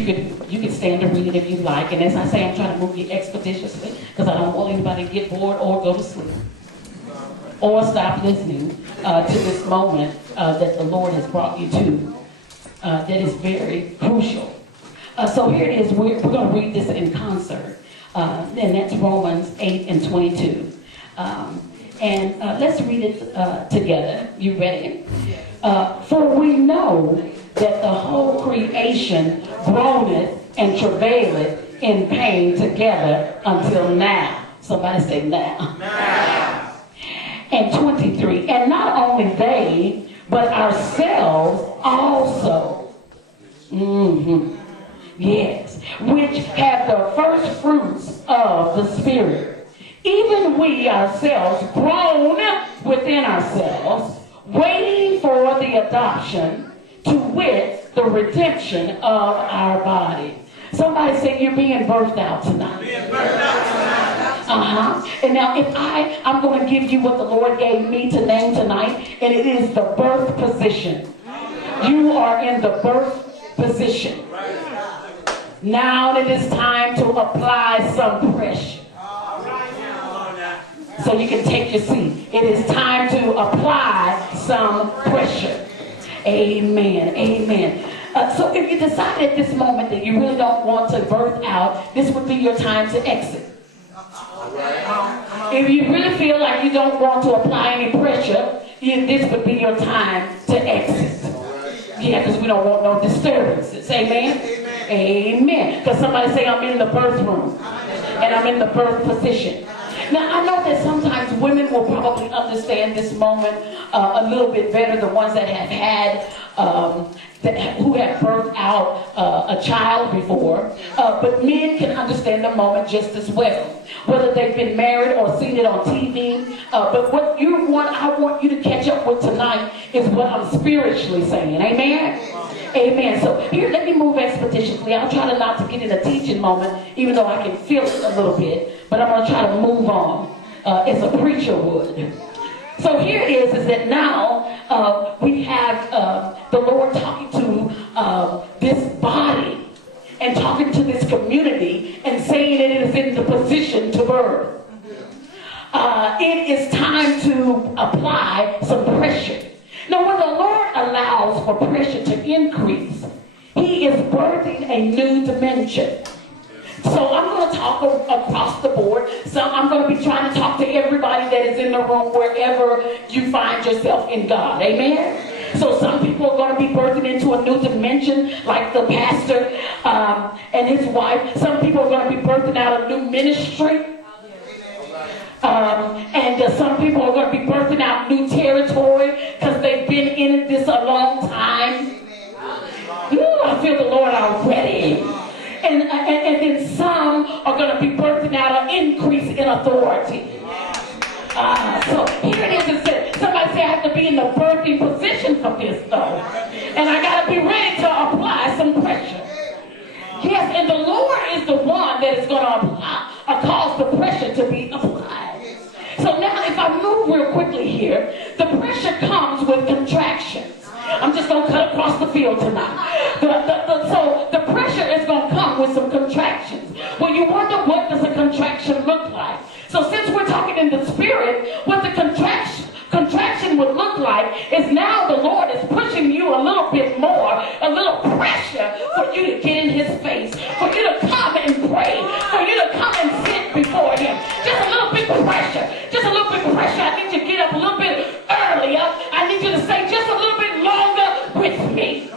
You can stand to read it if you like. And as I say, I'm trying to move you expeditiously because I don't want anybody to get bored or go to sleep or stop listening to this moment that the Lord has brought you to. That is very crucial. So here it is. We're going to read this in concert. And that's Romans 8 and 22. And let's read it together. You ready? For we know that the whole creation groaneth and travaileth in pain together until now. Somebody say now. Now. And 23. And not only they, but ourselves also. Yes. Which have the first fruits of the Spirit. Even we ourselves groan within ourselves, waiting for the adoption, to wit, the redemption of our body. Somebody say you're being birthed out tonight. Being birthed out tonight. And now if I'm going to give you what the Lord gave me to name tonight, and it is the birth position. You are in the birth position. Now it is time to apply some pressure. So you can take your seat. It is time to apply some pressure. Amen. Amen. So if you decide at this moment that you really don't want to birth out, this would be your time to exit. If you really feel like you don't want to apply any pressure, this would be your time to exit. Yeah, because we don't want no disturbances. Amen? Amen. Because somebody say, I'm in the birth room. And I'm in the birth position. Now, I know that sometimes women will probably understand this moment a little bit better, the ones that have had, who have birthed out a child before. But men can understand the moment just as well, whether they've been married or seen it on TV. But what I want you to catch up with tonight is what I'm spiritually saying. Amen? Amen. So here, let me move expeditiously. I'll try to not to get in a teaching moment, even though I can feel it a little bit. But I'm going to try to move on as a preacher would. So here it is that now we have the Lord talking to this body and talking to this community and saying it is in the position to birth. It is time to apply some pressure. Now, when the Lord allows for pressure to increase, He is birthing a new dimension. So I'm going to talk across the board. So I'm going to be trying to talk to everybody that is in the room wherever you find yourself in God. Amen? So some people are going to be birthing into a new dimension, like the pastor and his wife. Some people are going to be birthing out a new ministry. And some people are going to be birthing out new territory because they've been in this a long time. Ooh, I feel the Lord already. And then some are going to be birthing out an increase in authority. So here it is. It said, somebody say I have to be in the birthing position for this though. And I got to be ready to apply some pressure. Yes, and the Lord is the one that is going to cause the pressure to be applied. So now if I move real quickly here, the pressure comes with contractions. I'm just going to cut across the field tonight. So the pressure is going to come with some contractions. Well, you wonder, what does a contraction look like? So since we're talking in the spirit, what the contraction would look like is now the Lord is pushing you a little bit more, a little pressure for you to get in His face, for you to come and pray, for you to come and sit before Him. Just a little bit of pressure. Just a little bit of pressure. I need you to get up a little bit earlier. I need you to say just a little bit longer with me.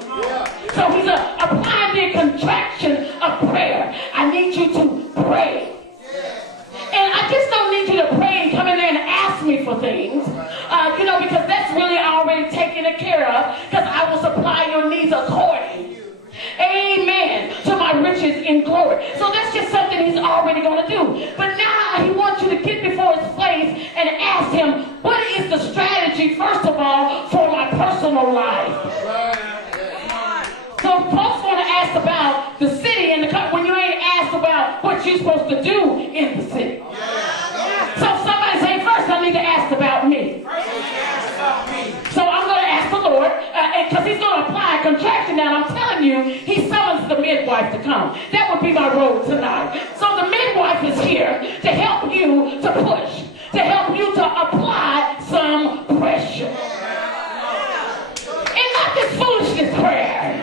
So He's applying the contraction of prayer. I need you to pray. And I just don't need you to pray and come in there and ask me for things. Because that's really already taken care of, because I will supply your needs according. Amen. To my riches in glory. So that's just something He's already going to do. But now He wants you to get before His face and ask Him, what is the strategy, first of all, for my personal life? So folks want to ask about the city and the country when you ain't asked about what you're supposed to do in the city. So somebody say, first I need to ask about me. So I'm going to ask the Lord, because He's going to apply a contraction. Now I'm telling you, He summons the midwife midwife to come. That would be my role tonight. So the midwife is here to help you to push, to help you to apply some pressure. And not this foolishness prayer.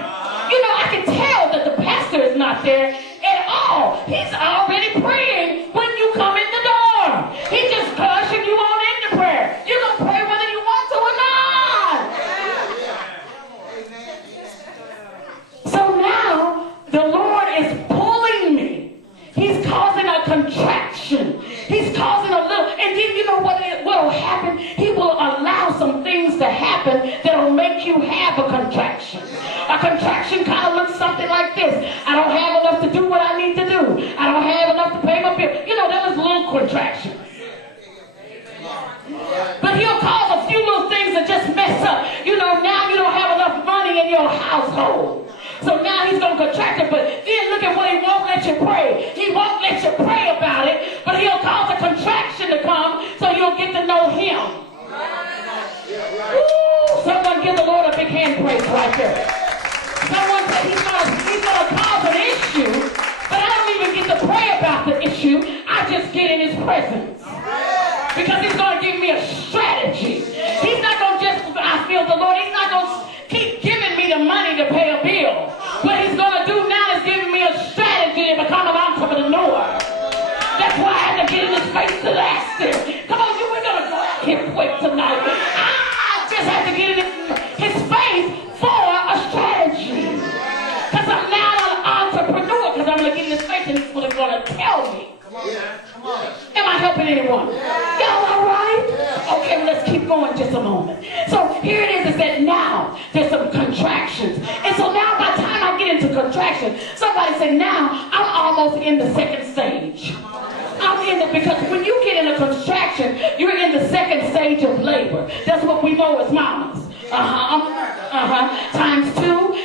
You know, I can tell that the pastor is not there at all. He's already praying when you come in the door. He's just pushing you on into prayer. You're going to pray whether you want to or not. So now, the Lord is pulling me. He's causing a contraction. He's causing a little, and then you know what will happen? He will allow some things to happen that will make you have a contraction. A contraction kind of looks something like this. I don't have enough to do what I need to do. I don't have enough to pay my bill. You know, that was little contractions. But he'll cause a few little things that just mess up. You know, now you don't have enough money in your household. So now he's going to contract it, but then look at what he won't let you pray. He won't let you pray about it, but he'll cause a contraction to come so you'll get to know him. Ooh, someone give the Lord a big hand praise right there. Someone said he's going to cause an issue, but I don't even get to pray about the issue. I just get in his presence. Because he's going to give me a strategy. He's not going to just, I feel the Lord, he's not going to keep giving me the money to pay a bill. What he's going to do now is giving me a strategy to become an entrepreneur. That's why I have to get in his face to ask him. Come on, we're going to go out here quick tonight. I just have to get in his face for a strategy. Because I'm now an entrepreneur. Because I'm going to get in his face and he's going to tell me. Am I helping anyone? Y'all all right? Okay, well, let's keep going just a moment. So here it is that now there's some contractions. And so now by the time I get into contraction, somebody say, now I'm almost in the second stage. I'm in it because when you get in a contraction, you're in the second stage of labor. That's what we know as mamas. Times 2,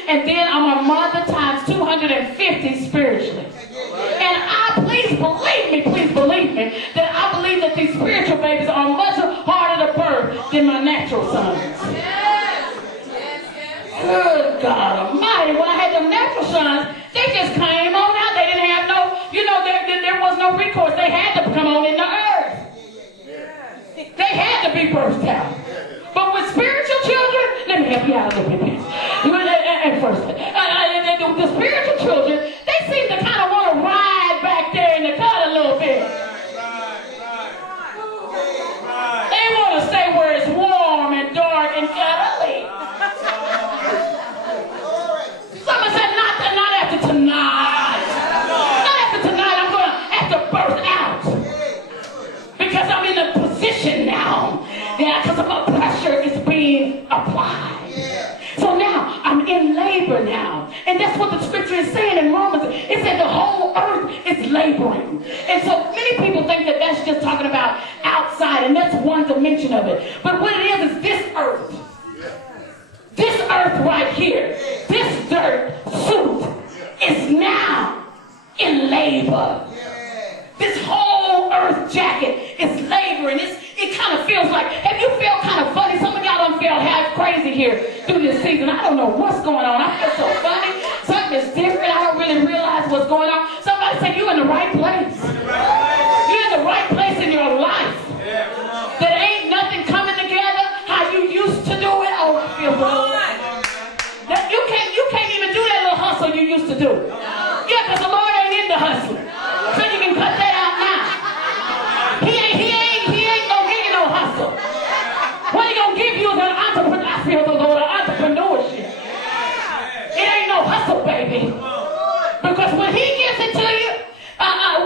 and then I'm a mother times 250 spiritually. And please believe me, that I believe that these spiritual babies are much harder to birth than my natural sons. Good God Almighty, when I had them natural sons, they just came on out. They didn't have no, you know, there was no recourse. They had to come on in the earth. They had to be birthed out. But with spiritual children, let me help you out a little bit. And first, the spiritual children, they seem to kind of want to ride back there in the cut a little bit. They want to stay where it's warm and dark and cuddly. Someone said, not after tonight. Not after tonight, I'm going to have to burst out. Because I'm in a position now. Yeah, because my pressure is being applied. So now, I'm in labor now. And that's what the scripture is saying in Romans. It said the whole earth is laboring. And so many people think that that's just talking about outside, and that's one dimension of it. But what it is this earth. This earth right here, this dirt suit is now in labor. This whole earth jacket is laboring. It kind of feels like, have you felt kind of funny? Some of y'all done felt half crazy here through this season. I don't know what's going on. I feel so funny. Something is different. I don't really realize what's going on. Somebody said you're in the right place. You're in the right place in your life. That ain't nothing coming together how you used to do it. Oh, I feel good. That you can't even do that little hustle you used to do. Yeah, because the Lord ain't into hustling. So you can cut that out now. He ain't gonna give you no hustle. What he gonna give you is an entrepreneur. I feel the Lord, entrepreneurship. It ain't no hustle, baby. Because when he gives it to you,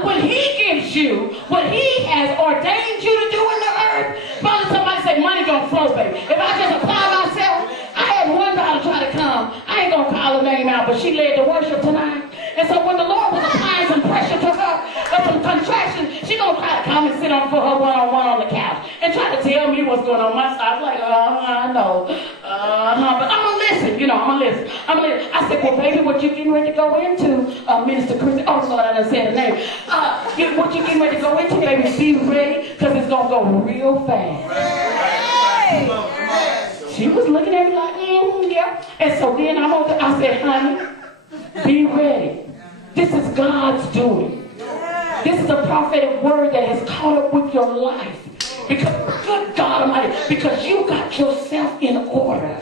when he gives you what he has ordained you to do in the earth, probably somebody say money gonna flow, baby. If I just apply myself, I had one daughter try to come. I ain't gonna call her name out, but she led the worship tonight. And so when the Lord was applying some pressure to her, or some contraction, she gonna try to come and sit on for her one-on-one on the couch and try to tell me what's going on my side. I'm like, I know. But I'm gonna listen, I'm gonna listen. I said, well, baby, what you getting ready to go into, Minister Chris? Oh, Lord, I done said the name. What you getting ready to go into, baby? Be ready, because it's gonna go real fast. She was looking at me like, yeah. And so then I said, honey, be ready. God's doing. This is a prophetic word that has caught up with your life. Because, good God Almighty, because you got yourself in order.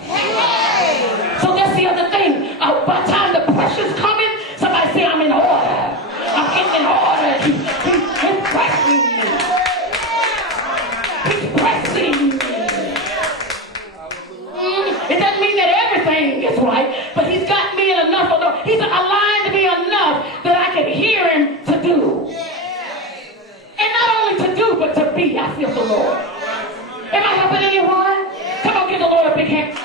So that's the other thing. By the time the pressure's coming, somebody say, I'm in order. I'm getting in order. He's pressing me. He's pressing me. It doesn't mean that everything is right, but he's got me in enough. He's aligned me enough that I can hear him to do. And not only to do, but to be. I feel the Lord. Am I helping anyone? Come on, give the Lord a big hand. So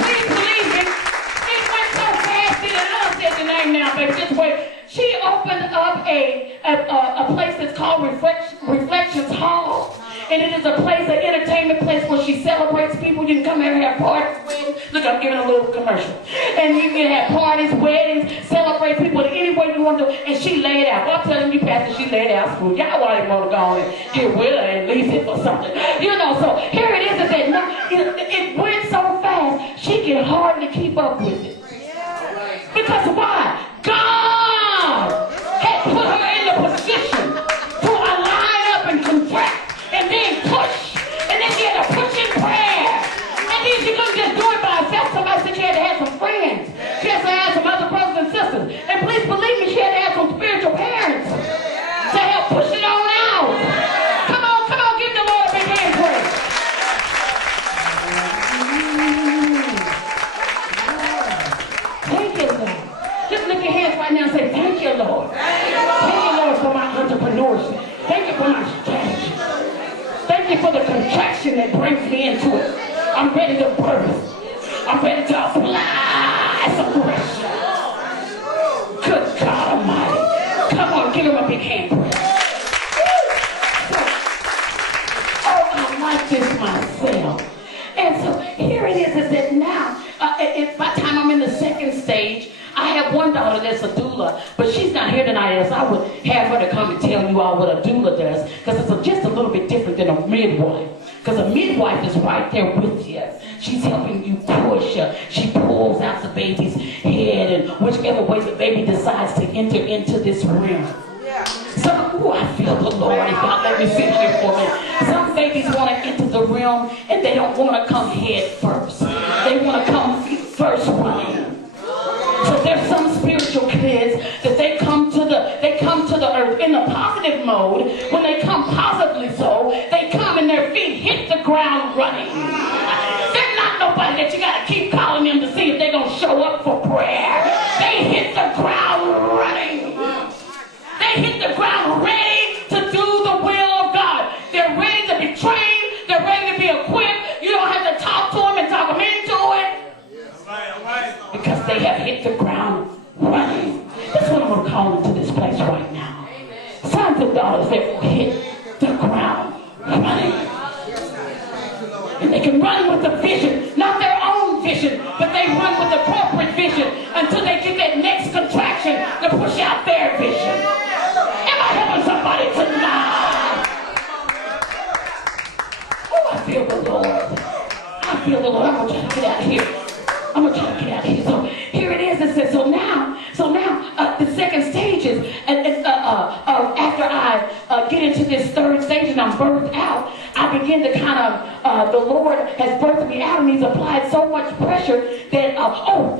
please believe me, it went so fast that I'll say the name now, baby. This way. She opened up a place that's called Reflections Hall. And it is a place, an entertainment place where she celebrates people. You can come here and have parties, weddings. Look, I'm giving a little commercial. And you can have parties, weddings, celebrate people any way you want to. And she laid out. Well, I'm telling you, Pastor, she laid out school. Y'all want to go on and get with her and leave it for something. You know, so here it is. It went so fast, she can hardly keep up with it. Because why? God had put her in the position to align up and contract. And then push. And then she had to push in prayer. And then she couldn't just do it by herself. Somebody said she had to have some friends. She had to have some other brothers and sisters. And please believe me, she had to have some spiritual parents to help push it on out. Come on, give the Lord a big hand praise. Thank you, Lord. Just lift your hands right now and say, thank you, Lord. Thank you, Lord, for my entrepreneurship. Thank you for my strategy. Thank you for the contraction that brings me into it. I'm ready to birth. I'm ready to apply some pressure. Good God Almighty. Come on, give him a big hand. Oh, I like this myself. And so here it is that now, by the time I'm in the second stage, I have one daughter that's a doula, but she's not here tonight, else I would have her to come and tell you all what a doula does, because it's just a little bit different than a midwife. Because a midwife is right there with you. She's helping you push. She pulls out the baby's head, and whichever way the baby decides to enter into this realm. Some, I feel the Lord. If y'all let me sit here for a minute. Some babies want to enter the realm, and they don't want to come head first. They want to come feet first running. So there's some spiritual kids that they come to the earth in a positive mode. When they come positively so, they come and their feet hit the ground running. They're not nobody that you got to keep calling them to see if they're going to show up for prayer. They hit the ground running. They hit the ground ready to do the will of God. They're ready to be trained. They're ready to be equipped. You don't have to talk to them and talk them into it. Because they have hit the ground running. That's what I'm going to call into this place right now. Sons and daughters that will hit the ground running. And they can run with the vision, not their own vision, but they run with the corporate vision until they get that next contraction to push out their vision. Am I helping somebody tonight? Oh, I feel the Lord. I feel the Lord. I'm going to try to get out of here. I'm going to try to get out of here. So here it is. It says, so now, the second stage is, after I get into this third stage and I'm birthed out, I begin to kind of, the Lord has birthed me out, and he's applied so much pressure that,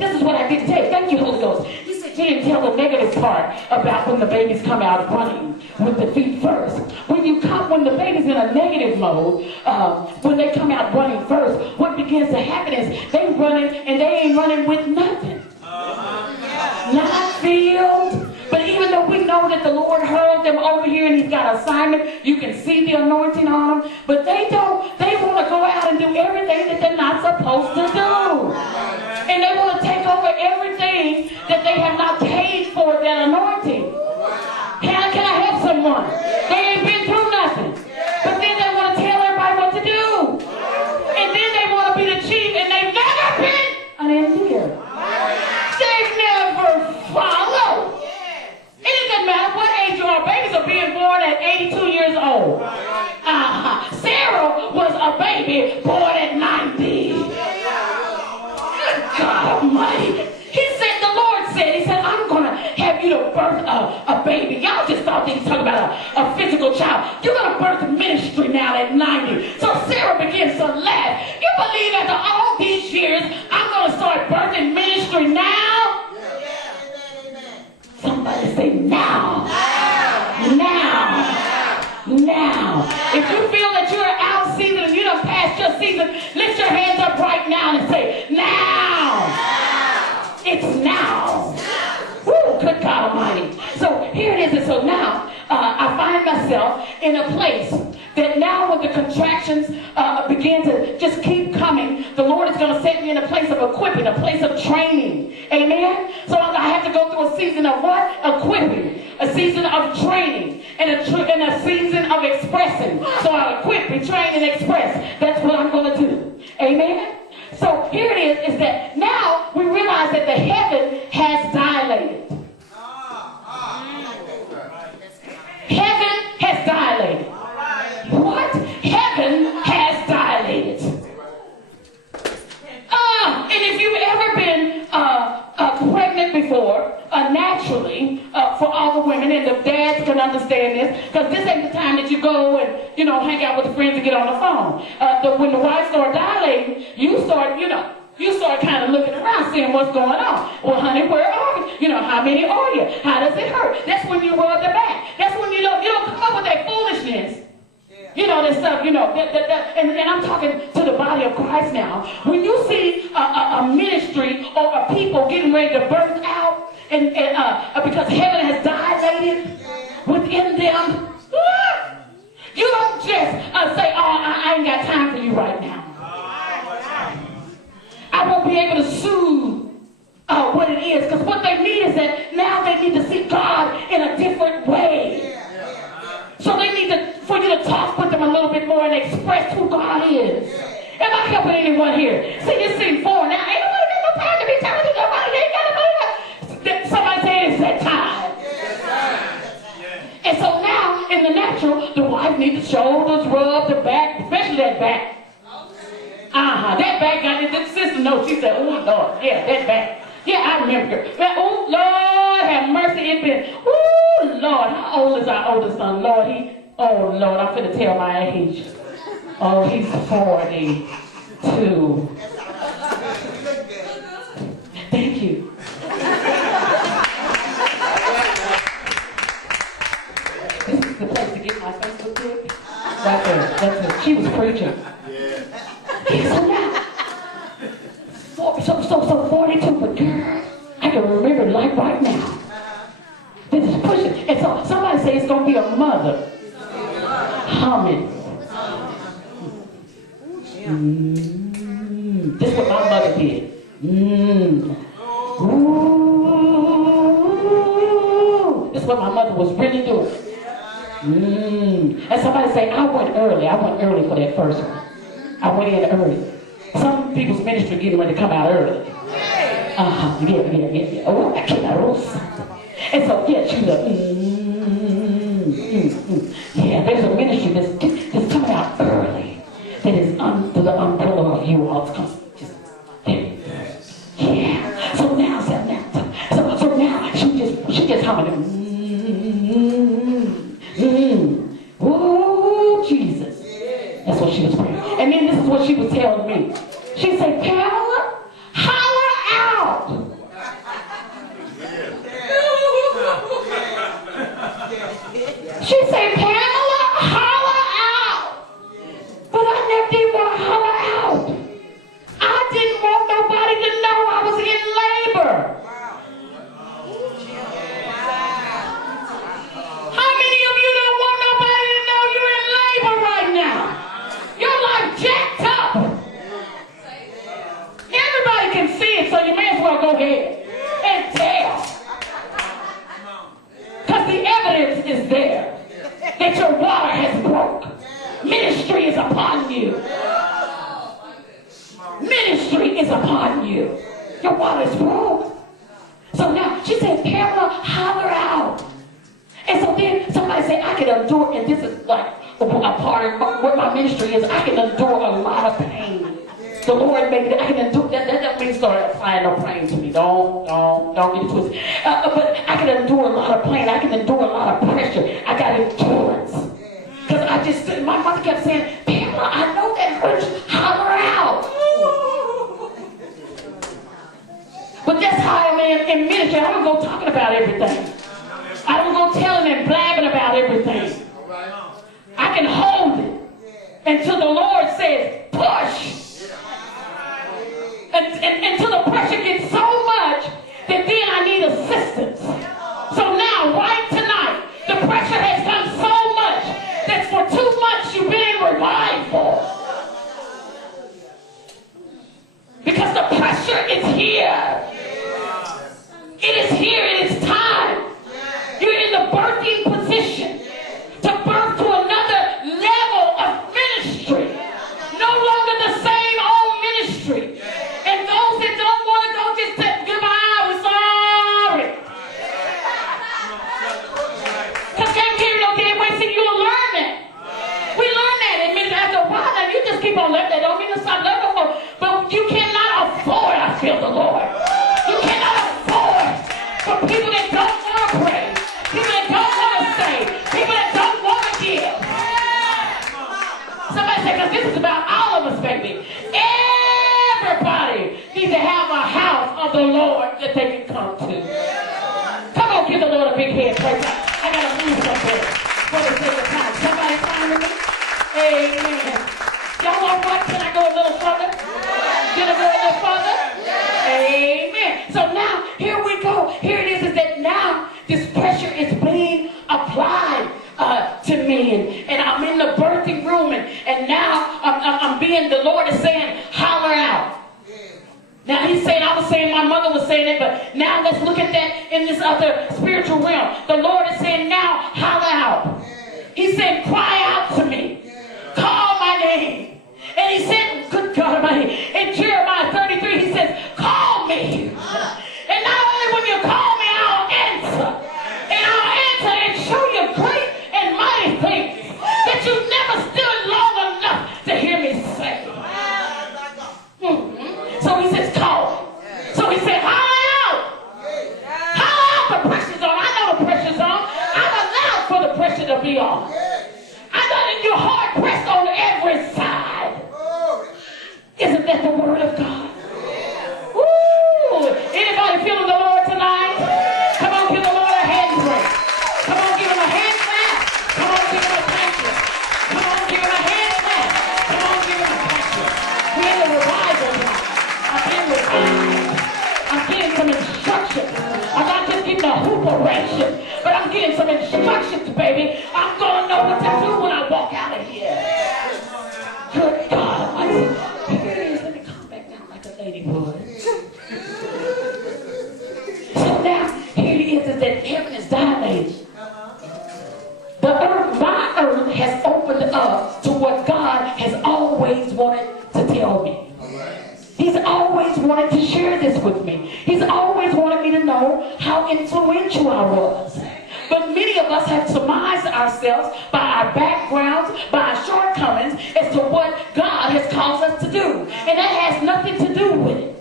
this is what I didn't tell you. Thank you, Holy Ghost. He said you didn't tell the negative part about when the babies come out running with the feet first. When the baby's in a negative mode, when they come out running first, what begins to happen is they running and they ain't running with nothing. Not filled. But even though we know that the Lord hurled them over here and he's got assignment, you can see the anointing on them, but they want to go out and do everything that they're not supposed to do. And they want to take over everything that they have not paid for that anointing. Can I help someone? They ain't been through nothing. But then they want to tell everybody what to do. And then they want to be the chief, and they've never been an engineer. They've never followed. It doesn't matter what age you are. Babies are being born at 82 years old. Sarah was a baby born at 90. Good God Almighty. The Lord said, he said, I'm prepare you to birth a baby. Y'all just thought they was talking about a physical child. You're going to birth ministry now at 90. So Sarah begins to laugh. You believe after all these years, I'm going to start birthing ministry now? Somebody say now. Now. If you feel that you're out of season and you done passed your season, lift your hands up right now and say, now. It's now. Woo, good God Almighty. So here it is. And so now I find myself in a place that now when the contractions begin to just keep coming, the Lord is going to set me in a place of equipping, a place of training. Amen? So I have to go through a season of what? Equipping. A season of training. And a season of expressing. So I equip, train, and express. That's what I'm going to do. Amen? So here it is that now we realize that the heaven has dilated. Heaven has dilated. What? Heaven has dilated. And if you've ever been pregnant before, naturally, for all the women, and the dads can understand this, because this ain't the time that you go and, hang out with the friends and get on the phone. When the wife starts dilating, you start kind of looking around, seeing what's going on. Well, honey, where are you? How many are you? How does it hurt? That's when you rub the back. That's when you don't come up with that foolishness. That stuff, and I'm talking to the body of Christ now. When you see a ministry or a people getting ready to birth out, and because heaven has dilated within them, you don't just say, oh, I ain't got time for you right now. I won't be able to soothe what it is, because what they need is that now they need to see God in a different way. So they need for you to talk with them a little bit more and express who God is. Am I helping anyone here? See, this seems foreign. Now, ain't nobody got no time to be telling you nobody. Ain't got nobody. Somebody say it's that time. And so now, in the natural, the wife needs the shoulders rub, the back, especially that back. That back got it. The sister knows. She said, oh, Lord. Yeah, that back. Yeah, I remember her. Oh, Lord, have mercy. It been, oh, Lord, how old is our oldest son? Lord, I'm finna tell my age. Oh, he's 42. Thank you. This is the place to get my Facebook pic. Right there. That's it. She was preaching. Yeah, so 42, but girl, I can remember it like right now. This is pushing. And so somebody say it's going to be a mother humming. This is what my mother did. This is what my mother was really doing. And somebody say, I went early for that first one. I went in early. Some people's ministry getting ready to come out early. Yeah. Oh, I came out early. And so, yeah, she was yeah, there's a ministry that's coming out early. That is under the umbrella of you all. Yeah. So now, she just humming. Whoa, Jesus. That's what she was praying. And then this is what she was telling me. She said, Pamela, holler out. She said, Pamela, holler out. But I never did want to holler out. I didn't want nobody to know I was in labor. How many of you don't want nobody to know you're in labor right now? Your life jacked up. Everybody can see it, so you may as well go ahead and tell. Because the evidence is there that your water has broke. Ministry is upon you. Ministry is upon you. Your water is broke. So now, she said, Pamela, holler out. And so then somebody said, I can endure, and this is like a part of what my ministry is, I can endure a lot of pain. The Lord made it. I can endure that. That doesn't mean start flying no plane to me. Don't get it twisted. But I can endure a lot of pain. I can endure a lot of pressure. I got endurance. Because my mother kept saying, Pamela, I know that hurts. Holler out. But that's how I am in ministry. I don't go talking about everything. I don't go telling and blabbing about everything. I can hold it until the Lord says, push. Until the pressure gets so much that then I need assistance. So now, right tonight, the pressure has come so much that for 2 months you've been in revival. Because the pressure is here. It is here. It is time. You're in the birthing position to birth to another level of ministry. No longer the same old ministry. And those that don't want to go, just say, goodbye, we're sorry. Because can't give you no damn way, see, you'll learn that. We learn that. It means after a while, now you just keep on letting that. Don't mean to stop letting no more. But you cannot afford, I feel the Lord. You cannot afford for people that don't want to pray, people that don't want to save, people that don't want to give. Somebody say, because this is about all of us, baby. Everybody needs to have a house of the Lord that they can come to. Come on, give the Lord a big hand. Praise God. I got to move something for the sake of time. Somebody find me? Amen. Y'all all right? Can I go a little further? Can I go a little further? Amen. So now, here we go. Here it is that now this pressure is being applied to me. And I'm in the birthing room. And now I'm being, the Lord is saying, holler out. Now he's saying, I was saying, my mother was saying it, but now let's look at that in this other spiritual realm. The Lord is saying, now holler out. He said, cry out to me. Call my name. And he said, good God Almighty, in Jeremiah 33, he says, call me. And not only when you call me, I'll answer. And I'll answer and show you great and mighty things that you've never stood long enough to hear me say. So he says, call. So he said, holler out. Holler out, the pressure's on. I know the pressure's on. I'm allowed for the pressure to be on. I know that you're hard pressed on every side. Isn't that the word of God? Woo! Anybody feeling the Lord tonight? Come on, give the Lord a hand break. Come on, give him a hand clap. Come on, give him a thank you. Come on, give him a hand clap. Come on, give him a thank you. We're in the revival now. I'm in revival. I'm getting some instructions. I'm not just getting a hooperation, but I'm getting some instructions, baby. I'm going to know what to do when I walk out of here. Good God Almighty. Let me calm back down like a lady would. So now, here it is that heaven is dilated. The earth, my earth, has opened up to what God has always wanted to tell me. He's always wanted to share this with me. He's always wanted me to know how influential I was. But many of us have surmised ourselves by our backgrounds, by our shortcomings, as to what God has caused us to do. And that has nothing to do with it.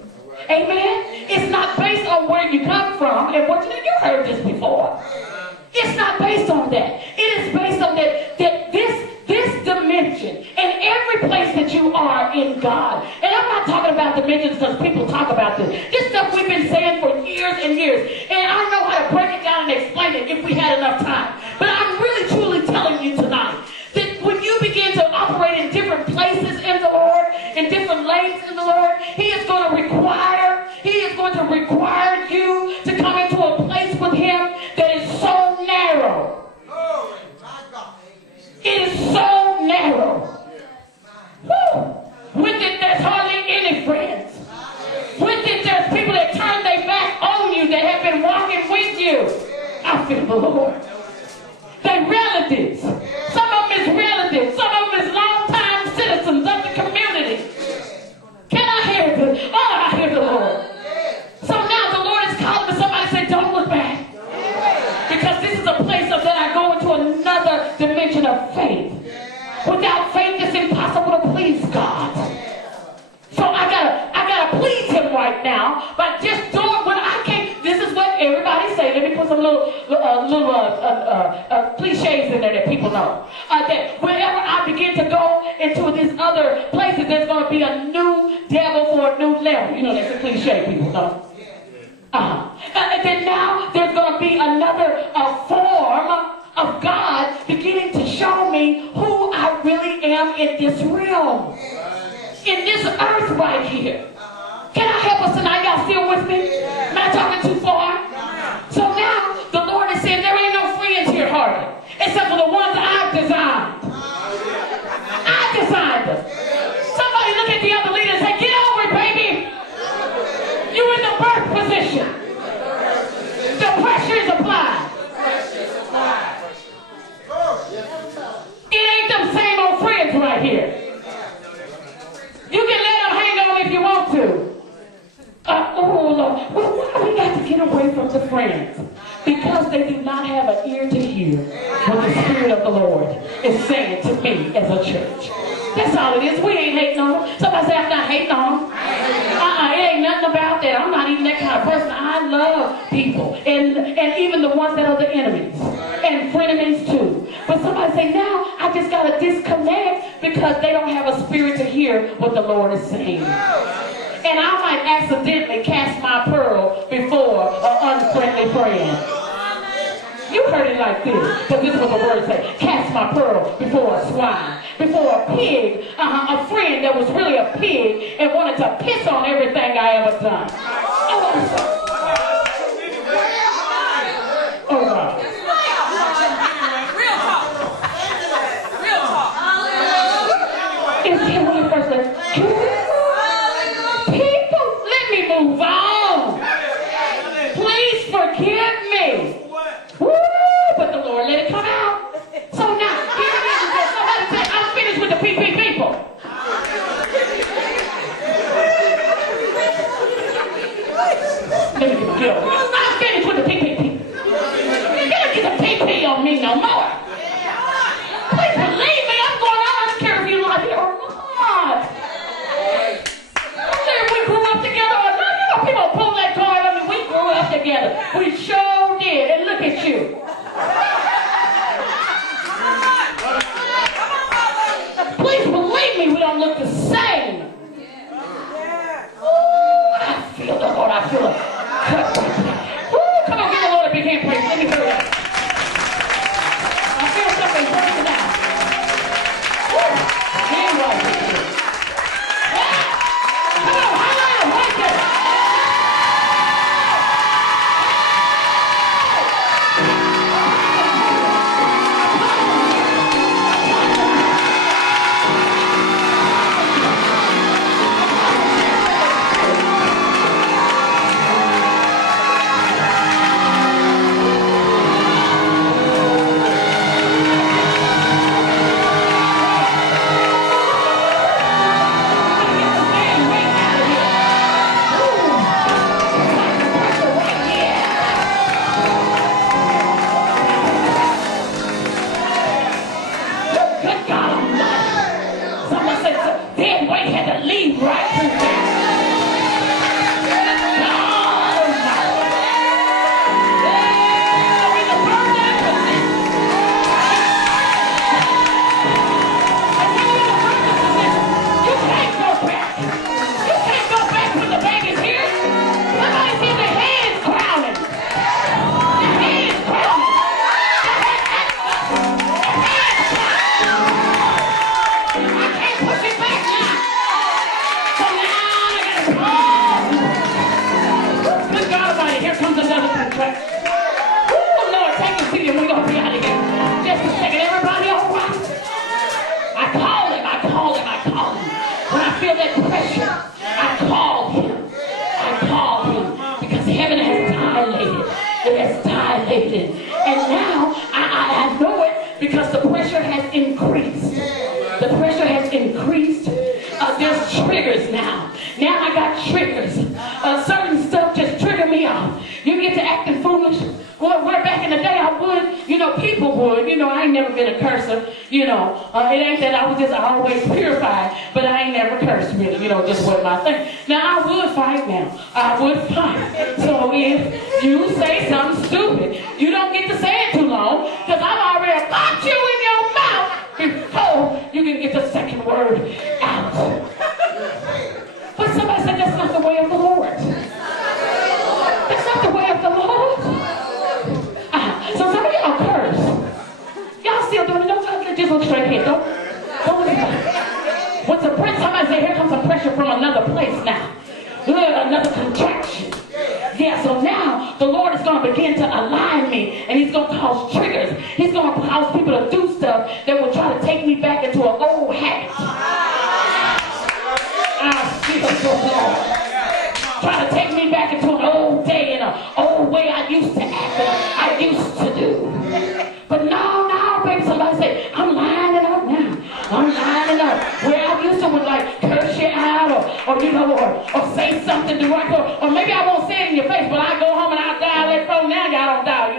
Amen? It's not based on where you come from and what you heard this before. It's not based on that. It is based on that this dimension and every place that you are in God. And I'm not talking about dimensions because people talk about this. This stuff we've been saying for years and years. And I know how to break it down and explain it if we had enough time. But I'm really truly telling you tonight that when you begin to operate in different places in the Lord, in different lanes in the Lord, He is going to require you to come into a place with Him that is so narrow. It is so narrow. Woo. With it, there's hardly any friends. With it, there's people that turn their back on you that have been walking with you. I feel the Lord. They're relatives. Some of them is relatives. Some of them is long-time citizens of the community. Can I hear this? Oh, I hear the Lord. So now the Lord is calling to somebody and say, don't look back. Because this is a place of that I go into another dimension of faith. Without faith, it's impossible to please God. So some little cliches in there that people know. That whenever I begin to go into these other places, there's going to be a new devil for a new level. You know, that's a cliche, people know. And then now there's going to be another form of God beginning to show me who I really am in this realm, in this earth right here. Can I help us tonight? Y'all still with me? Am I talking too far? So now the Lord is saying there ain't no friends here hardly, except for the ones I've designed. I designed them. Somebody look at the other leader and say, get over it, baby. You're in the birth position. The pressure is applied. It ain't them same old friends right here. You can let them hang on if you want to. Oh, Lord. Well, why we got to get away from the friends? Because they do not have an ear to hear what the Spirit of the Lord is saying to me as a church. That's all it is. We ain't hating on them. Somebody say, I'm not hating on them. It ain't nothing about that. I'm not even that kind of person. I love people. And even the ones that are the enemies. And frenemies too. But somebody say, now I just got to disconnect because they don't have a spirit to hear what the Lord is saying. And I might accidentally cast my pearl before an unfriendly friend. You heard it like this, because this is what the word says. Cast my pearl before a swine, before a pig, a friend that was really a pig and wanted to piss on everything I ever done. Oh, God. Real talk. It's him when you first said, people, let me move on. Please forgive me. Woo! But the Lord let it come out. So now, here it is. Somebody say, I'm finished with the PP people. Let me get I'm finished with the PP people. You gotta get the PP on me no more. Please believe me, I'm going on. I don't care if you like it or not. We grew up together or not. You know, people pull that card on me. We grew up together. We sure did. And look at you. Please believe me, we don't look the same. Ooh, I feel the Lord. I feel it. Come on, give the Lord a big hand, please. Let me hear that. I feel something breaking out. Hand right. Come on, hallelujah, right there. And now I know it because the pressure has increased. The pressure has increased. There's triggers now. Now I got triggers. Certain stuff just trigger me off. You get to acting foolish. Well, where back in the day I would, people would. I ain't never been a cursor. It ain't that I was just always purified, but I ain't never cursed really. Just wasn't my thing. Now I would fight now. I would fight. So if you say something stupid, it. You don't get to say it too long, because I've already popped you in your mouth before you can get the second word out. But somebody said that's not the way of the Lord. That's not the way of the Lord. So some of y'all curse. Y'all still doing it. Don't just look straight ahead. Don't look at me. What's the pressure? Somebody say, here comes the pressure from another place now. Another contraction. Yeah, so now the Lord is going to begin to align me, and he's going to cause triggers. He's going to cause people to do stuff that will try to take me back into an old habit. Try to take me back into an old day and an old way I used to act and I used to do. But no, baby, somebody say, I'm lining up now. I'm lining up. Where I used to would like curse you out or say something derogatory, or maybe I won't say it in your face, but I go home and I dial that phone. Now y'all don't dial.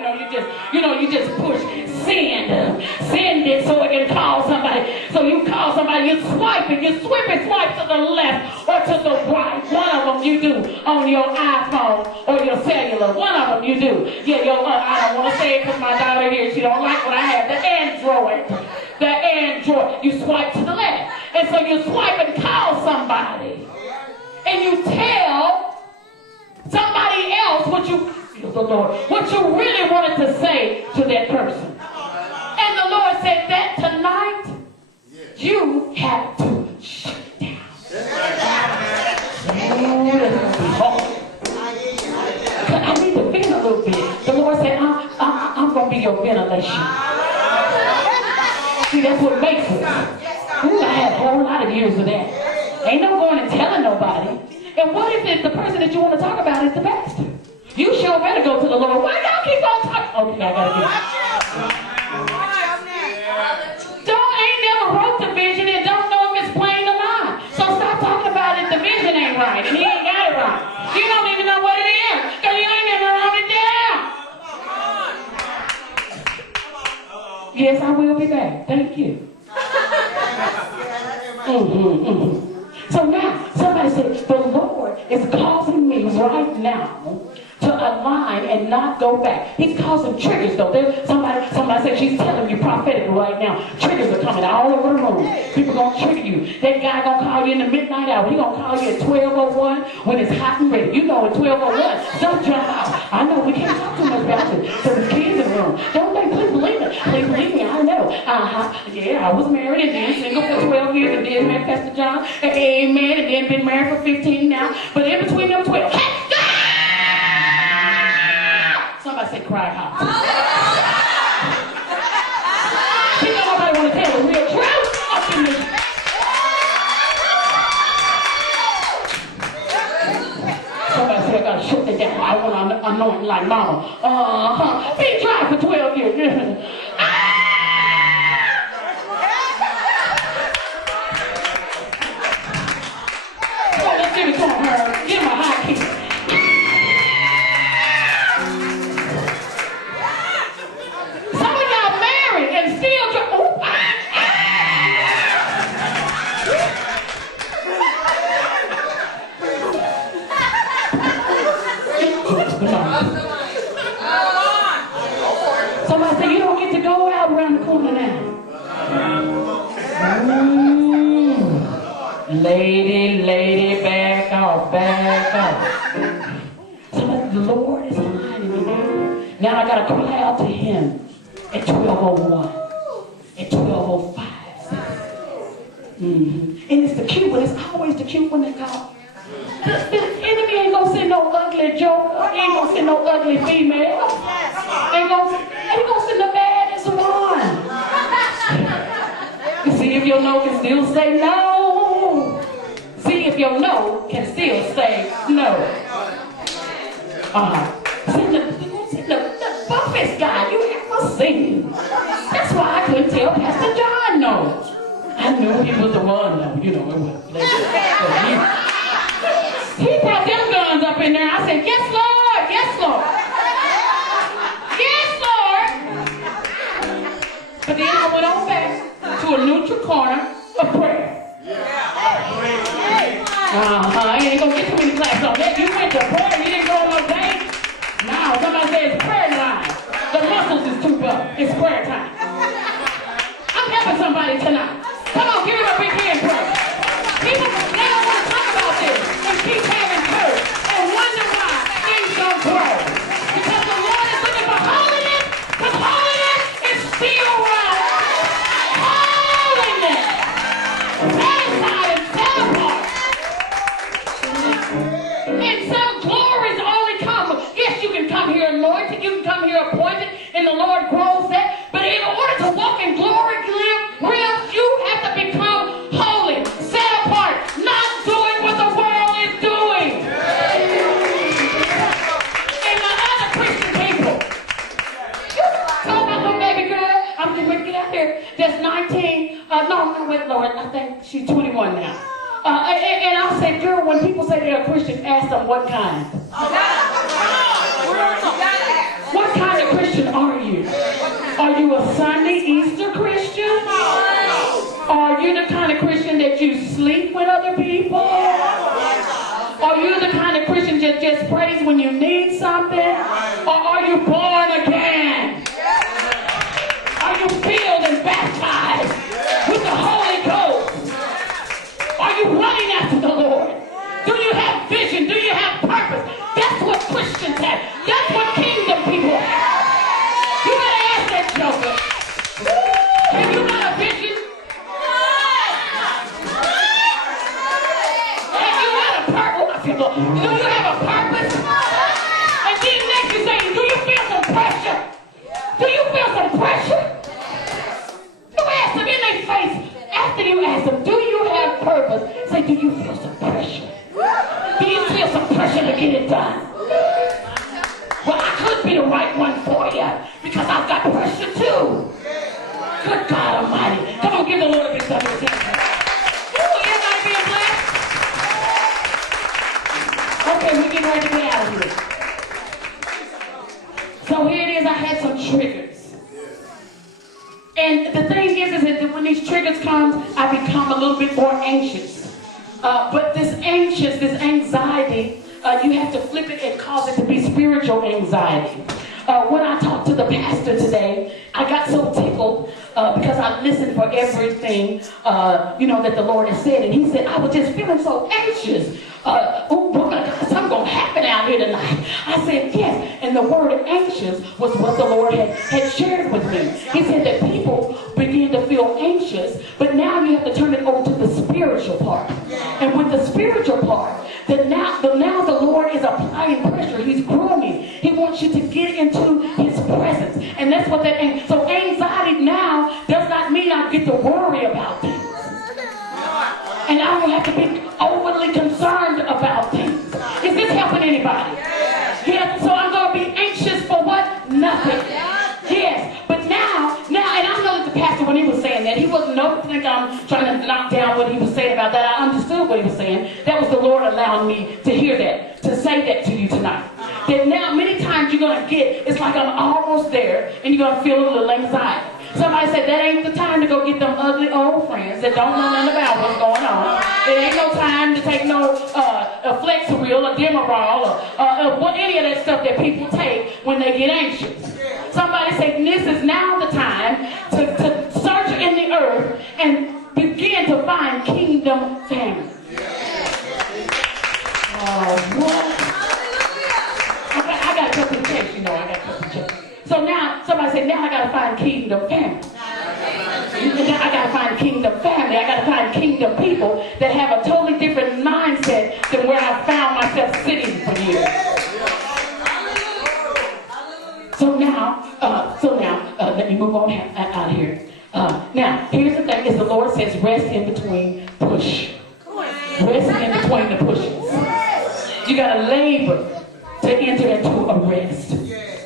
You just push send it so it can call somebody. So you call somebody, you swipe to the left or to the right. One of them you do on your iPhone or your cellular. One of them you do. Yeah, I don't want to say it because my daughter here, she don't like what I have. The Android, you swipe to the left. And so you swipe and call somebody. And you tell somebody else what you really wanted to say to that person. And the Lord said that tonight, you have to shut it down. I need to vent a little bit. The Lord said, I'm going to be your ventilation. See, that's what makes it. I had a whole lot of years of that. Ain't no going and telling nobody. And what if the person that you want to talk about is the pastor? You sure better go to the Lord. Why y'all keep on talking? Okay, I gotta get it. Ain't never wrote the vision and don't know if it's plain or not. So stop talking about it. The vision ain't right and he ain't got it right. You don't even know what it is because you ain't never wrote it down. Yes, I will be back. Thank you. So now, somebody said, the Lord is causing me right now to align and not go back. He's causing triggers though. Somebody said she's telling you prophetically right now. Triggers are coming all over the room. People gonna trigger you. That guy gonna call you in the midnight hour. He gonna call you at 12:01 when it's hot and ready. You know at 12:01, don't jump out. I know we can't talk too much about it. So there's kids in the room. Don't they? Please believe it. Please believe me. I know. Yeah, I was married and then single for 12 years and then met Pastor John. Amen. And then been married for 15 now. But in between them 12. Somebody say cry hot. She know nobody want to tell the real truth up in this. Somebody say I gotta shut that down. I want to anoint like mama. Been dry for 12 years. Oh, let's give it to her. Give him a high kick. Somebody say you don't get to go out around the corner now. Lady, back off. Somebody, the Lord is aligning me now. Now I gotta cry out to him at 12:01, at 12:05. And it's the cute one. It's always the cute one that call. The enemy ain't gonna send no ugly joker. He ain't gonna send no ugly female. Ain't gonna send the baddest one. You see if your no can still say no. See if your no can still say no. See the buffest guy you ever seen. That's why I couldn't tell Pastor John no. I knew he was the one though. You know, it was. He brought them guns up in there. I said, yes, Lord. Yes, Lord. Yes, Lord. But then I went on back to a neutral corner of prayer. You ain't going to get too many classes on that. You went to prayer. You didn't go on no date. Now, somebody says prayer line. It's prayer time. I'm helping somebody tonight. Come on, give him a big hand praise. People, they don't want to talk about this and keep having courage and wonder why things don't grow. Because the Lord is looking for holiness, because holiness is still right. Holiness. Set aside and set apart. And so glories only come. Yes, you can come here anointed, you can come here appointed, and the Lord grows that. But in order to walk in glory realms, you have to become holy, set apart, not doing what the world is doing. And the other Christian people, you told my little baby girl, I'm getting ready to get out here, that's 19, no, wait, Lord, I think she's 21 now. And I said, girl, when people say they're a Christian, ask them what kind. What kind of Christian are you? Are you a Sunday Easter Christian? Are you the kind of Christian that you sleep with other people? Are you the kind of Christian that just prays when you need something? Or are you born again? Are you filled and baptized with the Holy Ghost? Are you running after the Lord? Do you have vision? Do you have purpose? That's what Christians have. That's what kingdom people have. You gotta ask that joker. Have you got a vision? Have you got a purpose? Do you have a purpose? And then next you say, do you feel some pressure? Do you feel some pressure? You ask them in their face. After you ask them, do you have purpose? Say, do you feel some pressure? Do you feel some pressure to get it done? Well, I could be the right one for you because I've got pressure too. Good God Almighty. Come on, give the Lord a big thunder attention. Everybody being blessed? Okay, we're getting ready to get out of here. So here it is, I had some triggers. And the thing is that when these triggers come, I become a little bit more anxious. But this anxiety, you have to flip it and cause it to be spiritual anxiety. When I talked to the pastor today, I got so tickled because I listened for everything, that the Lord has said. And he said, I was just feeling so anxious. Woman of God, something going to happen out here tonight. I said, yes. And the word anxious was what the Lord had shared with me. He said that people begin to feel anxious, but now you have to turn it over to the spiritual part. And with the spiritual part, that now the Lord is applying pressure. He's grooming. He wants you to get into his presence. And that's what that is. So anxiety now does not mean I get to worry about things. And I don't have to be overly concerned about things. Is this helping anybody? Yeah, so I'm going to be anxious for what? Nothing. Yes, but now, and I know that the pastor, when he was saying that, he wasn't think I'm trying to knock down what he was saying about that. I understood what he was saying. That was the Lord allowing me to hear that, to say that to you tonight. That now, many times you're going to get, it's like I'm almost there, and you're going to feel a little anxiety. Somebody said that ain't the time to go get them ugly old friends that don't know nothing about what's going on. It ain't no time to take no a Flexeril or Demerol or any of that stuff that people take when they get anxious. Somebody said this is now the time to search in the earth and begin to find kingdom family. What? I got to cut the checks, I got to cut the checks. So now, somebody said, now I got to find kingdom family. Now I got to find kingdom family. I got to find kingdom people that have a totally different mindset than where I found myself sitting for years. So now, let me move on out of here. Now, here's the thing, is the Lord says rest in between push. Rest in between the pushes. You got to labor to enter into a rest.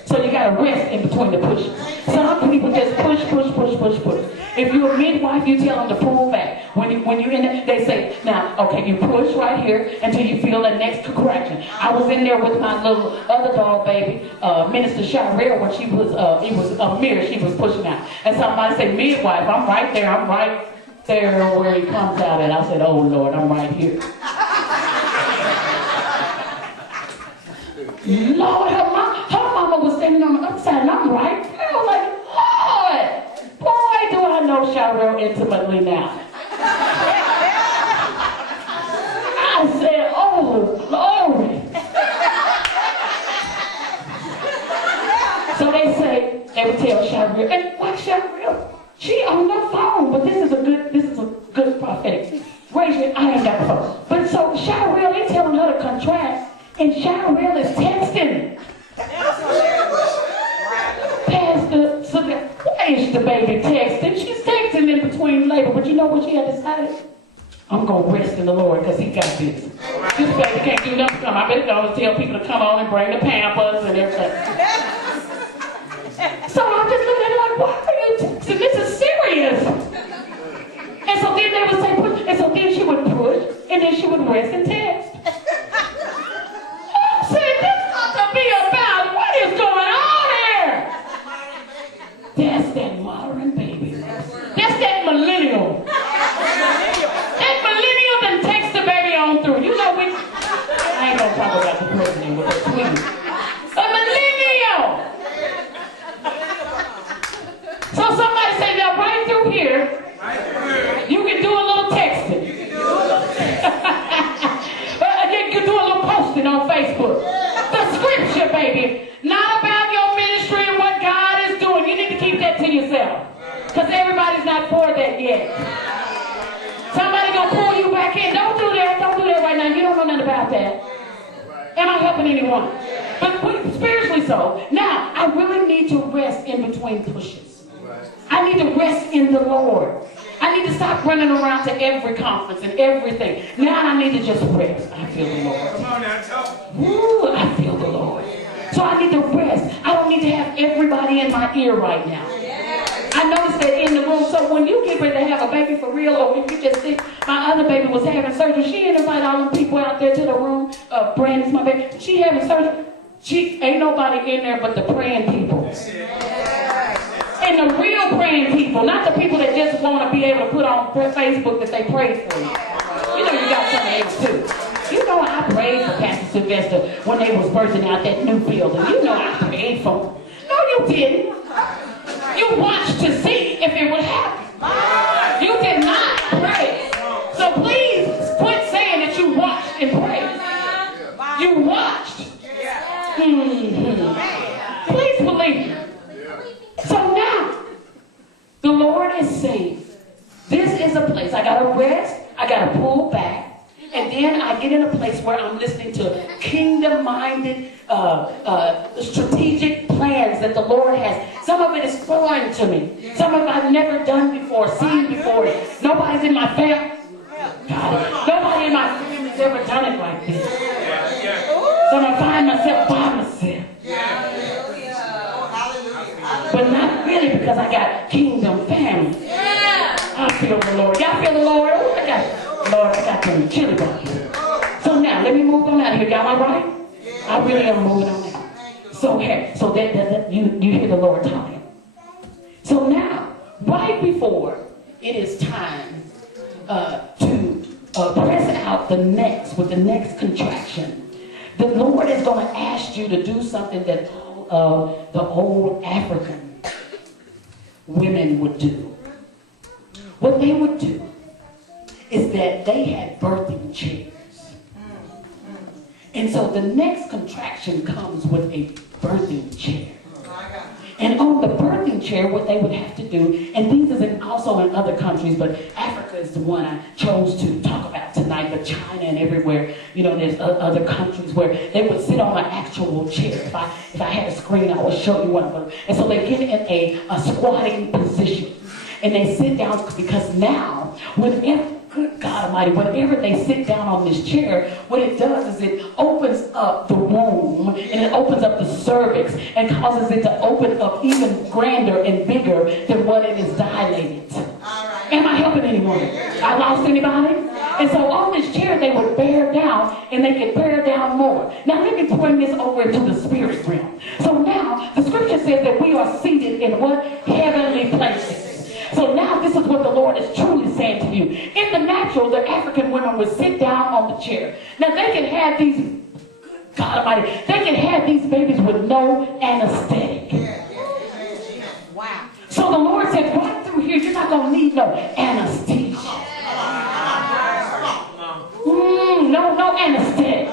So you got to rest in between the pushes. Some people just push. If you're a midwife, you tell them to pull back. When you're in there, they say, now, okay, you push right here until you feel the next contraction. I was in there with my little other dog baby, Minister Shirelle, when she was, it was a mirror she was pushing out. And somebody said, midwife, I'm right there where he comes out. And I said, oh Lord, I'm right here. Lord, her mama was standing on the other side, and I'm right there. I was like, oh. real intimately now. I said, oh, glory. So they would tell Cheryl, and why Cheryl? She on the phone, but this is a good prophetic. Raise your, I ain't got the phone. But so Cheryl, they telling her to contract, and Cheryl is texting. Pastor, so why is the baby texting? She's texting in between labor, but you know what she had decided? I'm going to rest in the Lord because he got this. This baby can't do nothing. I better go and tell people to come on and bring the Pampers and everything. So I'm just looking at it like, why are you texting? This is serious. And so then they would say, push, and so then she would push, and then she would rest and text. I said, this ought to be about what is going on here. That's that modern baby. That's that millennial. That millennial that takes the baby on through. You know, I ain't gonna talk about the president with the tweet. A millennial. So somebody say, now right through here, you can do a little texting. You can do a little posting on Facebook. The scripture, baby. Not about your ministry and what God is doing. You need to keep that to yourself. Because everybody's not for that yet. Somebody gonna pull you back in. Don't do that. Don't do that right now. You don't know nothing about that. Am I helping anyone? But spiritually so. Now, I really need to rest in between pushes. I need to rest in the Lord. I need to stop running around to every conference and everything. Now I need to just rest. I feel the Lord. Come on now, talk. Ooh, I feel the Lord. So I need to rest. I don't need to have everybody in my ear right now. I noticed that in the room. So when you get ready to have a baby for real, or if you just think my other baby was having surgery, she didn't invite all them people out there to the room. Brandon's my baby. She having surgery. She ain't nobody in there but the praying people. And the real praying people, not the people that just want to be able to put on Facebook that they prayed for you. You know you got some of those too. You know I prayed for Pastor Sylvester when they was bursting out that new building. You know I prayed for them. No, you didn't. You watched to see if it would happen. You did not pray. So please quit saying that you watched and prayed. You watched. Please believe me. So now, the Lord is saying, this is a place. I got to rest. I got to pull back. And then I get in a place where I'm listening to kingdom-minded, strategic plans that the Lord has. Some of it is foreign to me. Some of it I've never done before, seen before. Nobody's in my family. Nobody in my family's ever done it like this. So I find myself by myself. But not really because I got kingdom family. I feel the Lord. Y'all feel the Lord? I got them chili buns. So now, let me move on out of here. Y'all all right? I really am moving on now. So that you hear the Lord talking. So now, right before it is time to press out the next, with the next contraction, the Lord is going to ask you to do something that the old African women would do. What they would do is that they had birthing chairs. And so the next contraction comes with a birthing chair. And on the birthing chair, what they would have to do, and these is also in other countries, but Africa is the one I chose to talk about tonight, but China and everywhere, you know, there's other countries where they would sit on an actual chair. If I had a screen, I would show you one of them. And so they get in a squatting position. And they sit down because now, good God Almighty, whenever they sit down on this chair, what it does is it opens up the womb and it opens up the cervix and causes it to open up even grander and bigger than what it is dilated. Am I helping anyone? I lost anybody? And so on this chair, they would bear down and they could bear down more. Now let me bring this over into the spirit realm. So now, the scripture says that we are seated in what? Heavenly places. So now this is what the Lord is truly saying to you. In the natural, the African women would sit down on the chair. Now they can have these, God Almighty, they can have these babies with no anesthetic. Wow. So the Lord said, right through here, you're not not going to need no anesthesia. No anesthetic.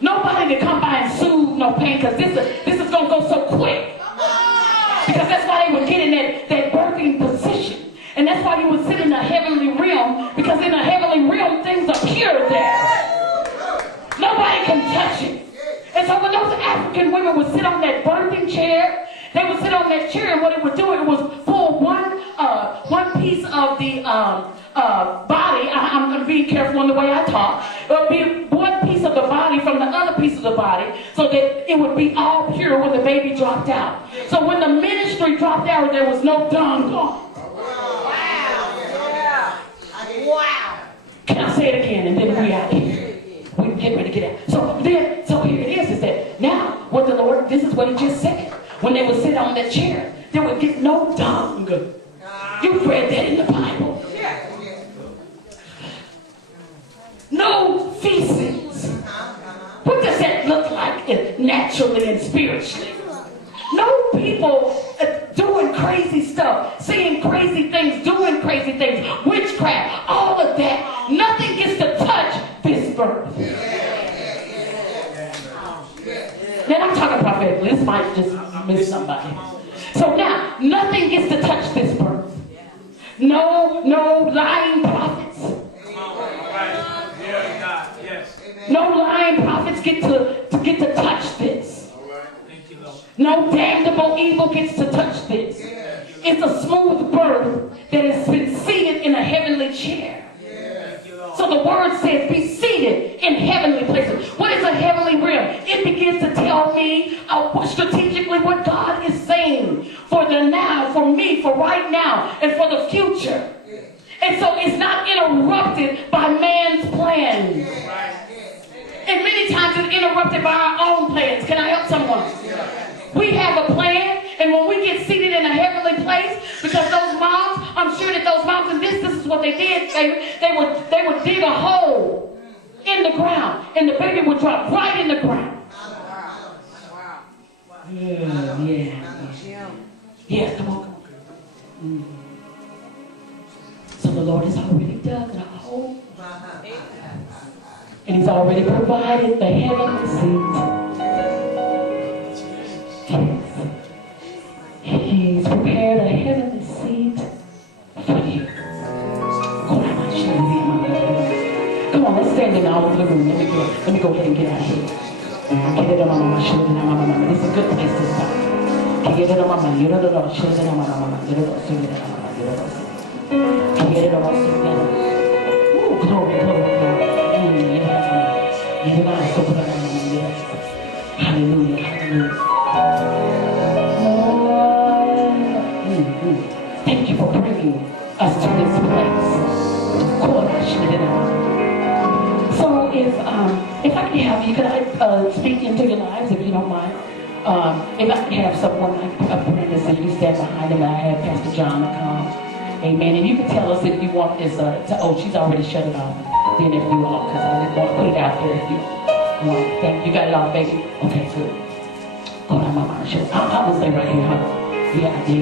Nobody to come by and soothe no pain, because this is going to go so quick. Because that's why they would get in that birthing position. And that's why you would sit in the heavenly realm, because in the heavenly realm, things are pure there. Nobody can touch it. And so when those African women would sit on that birthing chair, they would sit on that chair, and what it would do, it was pull one piece of the body. I'm being careful in the way I talk. It would be one piece of the body from the other piece of the body, so that it would be all pure when the baby dropped out. So when the ministry dropped out, there was no dung gone. Wow. Can I say it again, and then we out here? We get ready to get out. So here it is that now what the Lord, this is what he just said. When they would sit on that chair, they would get no dung. You've read that in the Bible. No feces. What does that look like naturally and spiritually? No people doing crazy stuff, saying crazy things, doing crazy things, witchcraft, all of that. Nothing gets to touch this birth. Now I'm talking prophetically. This might just miss somebody. So now, nothing gets to touch this birth. No lying prophets. No lying prophets get to touch this. No damnable evil gets to touch this. It's a smooth birth that has been seated in a heavenly chair. So the word says, be seated in heavenly places. What is a heavenly realm? It begins to tell me strategically what God is saying for the now, for me, for right now, and for the future. And so it's not interrupted by man's plans. And many times it's interrupted by our own plans. Can I help someone? We have a plan, and when we get seated in a heavenly place, because those moms, I'm sure that those moms, and this is what they did, they would dig a hole in the ground, and the baby would drop right in the ground. Yeah, come on. Mm. So the Lord has already dug a hole, and he's already provided the heavenly seat. He's prepared a heavenly seat for you. Come on, let's stand in all over the room. Let me go ahead and get out of here. This is a good place to stop. Ooh, glory, glory, glory. Hallelujah, hallelujah. Thank you for bringing us to this place. So if I can have you, could I speak into your lives, if you don't mind? If I could have someone like Prophetess, if you stand behind him, and I have Pastor John to come. Amen. And you can tell us if you want this she's already shut it off. Then if you want, because I didn't want to put it out there if you want. Thank you. Got it all, baby? Okay, good. I'm going to stay right here, huh? Yeah, I did.